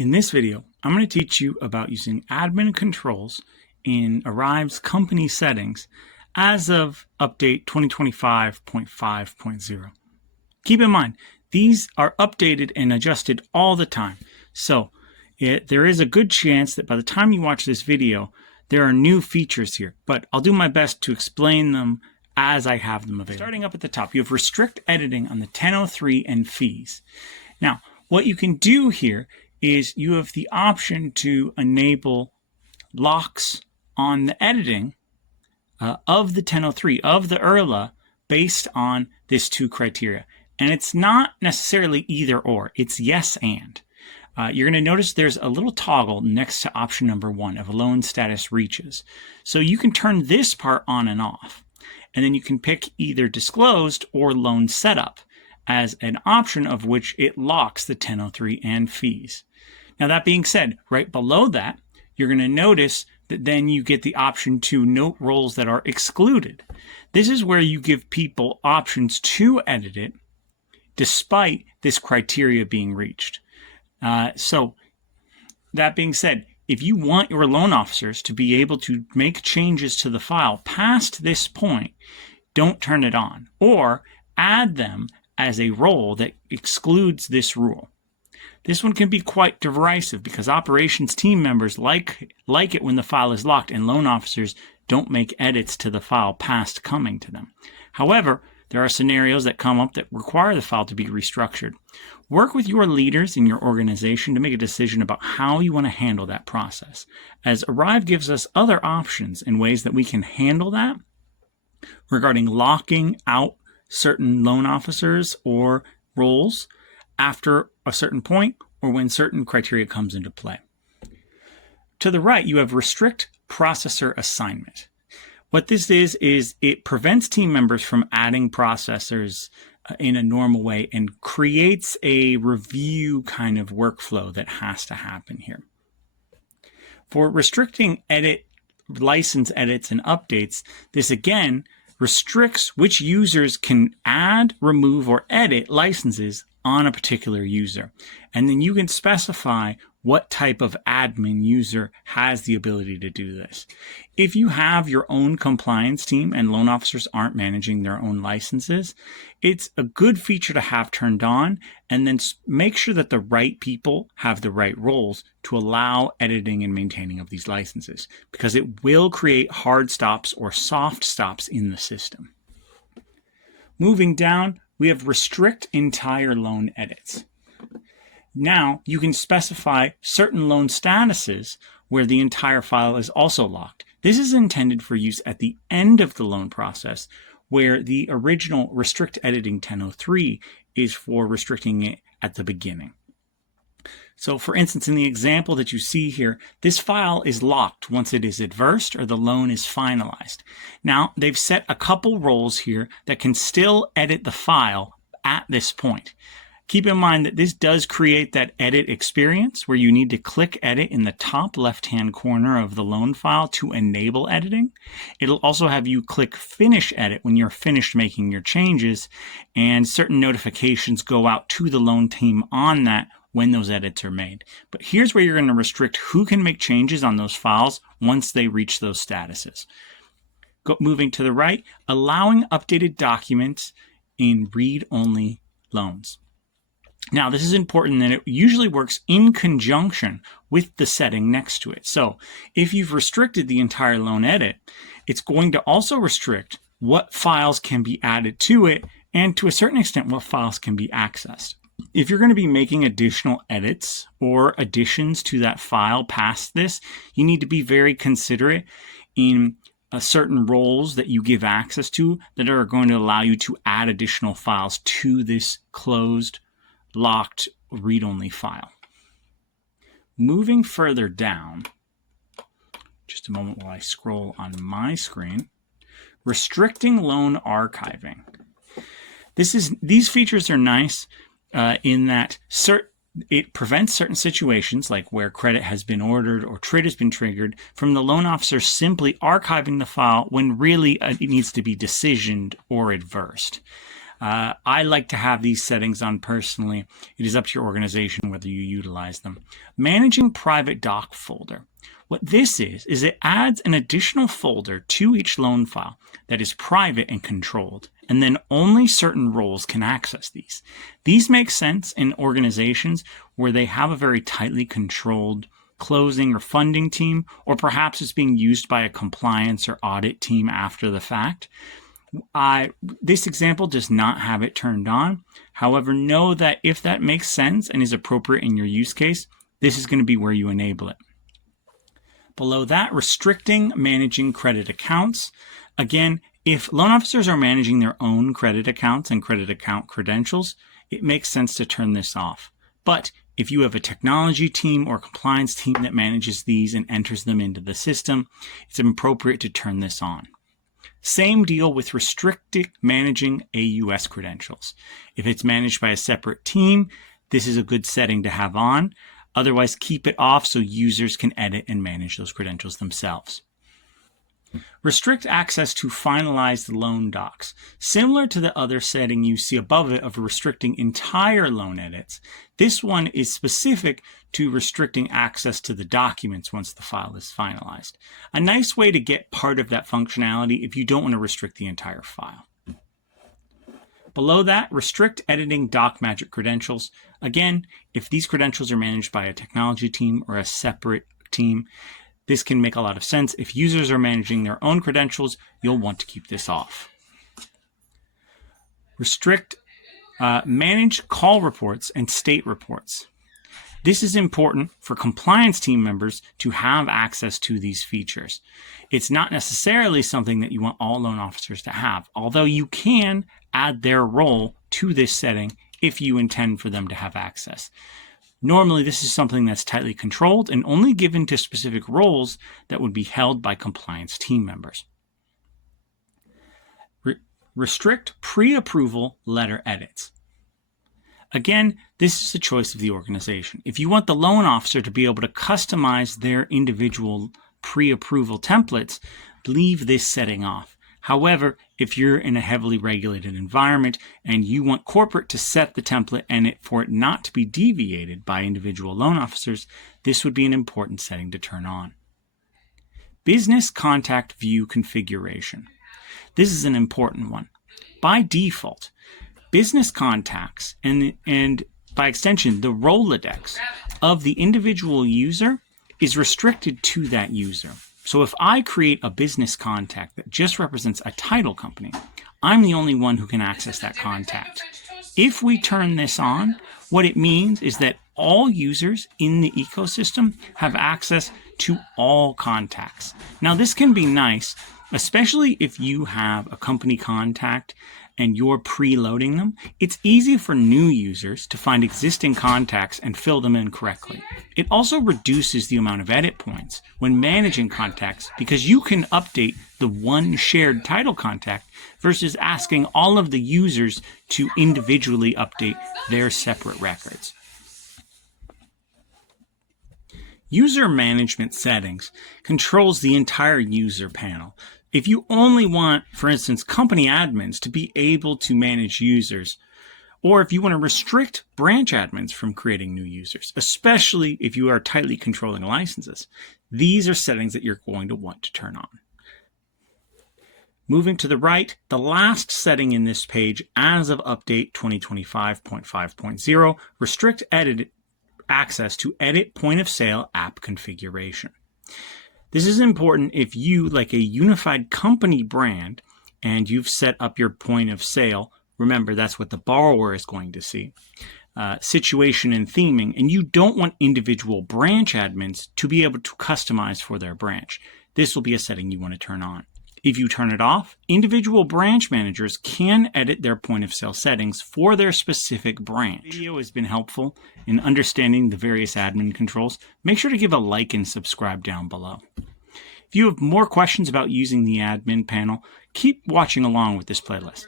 In this video, I'm going to teach you about using admin controls in ARIVE's company settings as of update 2025.5.0. Keep in mind, these are updated and adjusted all the time. So there is a good chance that by the time you watch this video, there are new features here, but I'll do my best to explain them as I have them available. Starting up at the top, you have restrict editing on the 1003 and fees. Now, what you can do here is you have the option to enable locks on the editing of the 1003, of the URLA, based on this two criteria. And it's not necessarily either or, it's yes and. You're going to notice there's a little toggle next to option number 1 of loan status reaches. So you can turn this part on and off. And then you can pick either disclosed or loan setup as an option of which it locks the 1003 and fees. Now that being said, right below that, you're going to notice that then you get the option to note roles that are excluded. This is where you give people options to edit it despite this criteria being reached. So that being said, if you want your loan officers to be able to make changes to the file past this point, don't turn it on, or add them as a role that excludes this rule. This one can be quite derisive because operations team members like it when the file is locked and loan officers don't make edits to the file past coming to them. However, there are scenarios that come up that require the file to be restructured. Work with your leaders in your organization to make a decision about how you want to handle that process, as ARIVE gives us other options and ways that we can handle that regarding locking out certain loan officers or roles after a certain point or when certain criteria comes into play. To the right, you have restrict processor assignment. What this is it prevents team members from adding processors in a normal way and creates a review kind of workflow that has to happen here. For restricting license edits and updates, this again restricts which users can add, remove, or edit licenses on a particular user. And then you can specify what type of admin user has the ability to do this. If you have your own compliance team and loan officers aren't managing their own licenses, it's a good feature to have turned on, and then make sure that the right people have the right roles to allow editing and maintaining of these licenses, because it will create hard stops or soft stops in the system. Moving down, we have restrict entire loan edits. Now you can specify certain loan statuses where the entire file is also locked. This is intended for use at the end of the loan process, where the original restrict editing 1003 is for restricting it at the beginning. So for instance, in the example that you see here, this file is locked once it is adversed or the loan is finalized. Now they've set a couple roles here that can still edit the file at this point. Keep in mind that this does create that edit experience where you need to click edit in the top left-hand corner of the loan file to enable editing. It'll also have you click finish edit when you're finished making your changes, and certain notifications go out to the loan team on that when those edits are made. But here's where you're going to restrict who can make changes on those files once they reach those statuses. Moving to the right, allowing updated documents in read-only loans. Now, this is important that it usually works in conjunction with the setting next to it. So if you've restricted the entire loan edit, it's going to also restrict what files can be added to it, and to a certain extent, what files can be accessed. If you're going to be making additional edits or additions to that file past this, you need to be very considerate in certain roles that you give access to that are going to allow you to add additional files to this closed, locked read-only file. Moving further down, just a moment while I scroll on my screen, restricting loan archiving. These features are nice in that it prevents certain situations, like where credit has been ordered or TRID has been triggered, from the loan officer simply archiving the file when really it needs to be decisioned or adversed. I like to have these settings on personally. It is up to your organization whether you utilize them. Managing private doc folder. What this is it adds an additional folder to each loan file that is private and controlled, and then only certain roles can access these. These make sense in organizations where they have a very tightly controlled closing or funding team, or perhaps it's being used by a compliance or audit team after the fact. This example does not have it turned on. However, know that if that makes sense and is appropriate in your use case, this is going to be where you enable it. Below that, restricting managing credit accounts. Again, if loan officers are managing their own credit accounts and credit account credentials, it makes sense to turn this off. But if you have a technology team or compliance team that manages these and enters them into the system, it's appropriate to turn this on. Same deal with restricting managing AUS credentials. If it's managed by a separate team, this is a good setting to have on. Otherwise, keep it off so users can edit and manage those credentials themselves. Restrict access to finalized loan docs. Similar to the other setting you see above it of restricting entire loan edits, this one is specific to restricting access to the documents once the file is finalized. A nice way to get part of that functionality if you don't want to restrict the entire file. Below that, restrict editing DocMagic credentials. Again, if these credentials are managed by a technology team or a separate team, this can make a lot of sense. If users are managing their own credentials, you'll want to keep this off. Restrict, manage call reports and state reports. This is important for compliance team members to have access to these features. It's not necessarily something that you want all loan officers to have, although you can add their role to this setting if you intend for them to have access. Normally, this is something that's tightly controlled and only given to specific roles that would be held by compliance team members. Restrict pre-approval letter edits. Again, this is a choice of the organization. If you want the loan officer to be able to customize their individual pre-approval templates, leave this setting off. However, if you're in a heavily regulated environment and you want corporate to set the template and for it not to be deviated by individual loan officers, this would be an important setting to turn on. Business contact view configuration. This is an important one. By default, business contacts and by extension, the Rolodex of the individual user is restricted to that user. So if I create a business contact that just represents a title company, I'm the only one who can access that contact. If we turn this on, what it means is that all users in the ecosystem have access to all contacts. Now, this can be nice, especially if you have a company contact and you're preloading them. It's easy for new users to find existing contacts and fill them in correctly. It also reduces the amount of edit points when managing contacts because you can update the one shared title contact versus asking all of the users to individually update their separate records. User management settings controls the entire user panel. If you only want, for instance, company admins to be able to manage users, or if you want to restrict branch admins from creating new users, especially if you are tightly controlling licenses, these are settings that you're going to want to turn on. Moving to the right, the last setting in this page as of update 2025.5.0, restrict edit access to edit point of sale app configuration. This is important if you, like a unified company brand, and you've set up your point of sale. Remember, that's what the borrower is going to see. Situation and theming, and you don't want individual branch admins to be able to customize for their branch. This will be a setting you want to turn on. If you turn it off, individual branch managers can edit their point of sale settings for their specific branch. This video has been helpful in understanding the various admin controls. Make sure to give a like and subscribe down below. If you have more questions about using the admin panel, keep watching along with this playlist.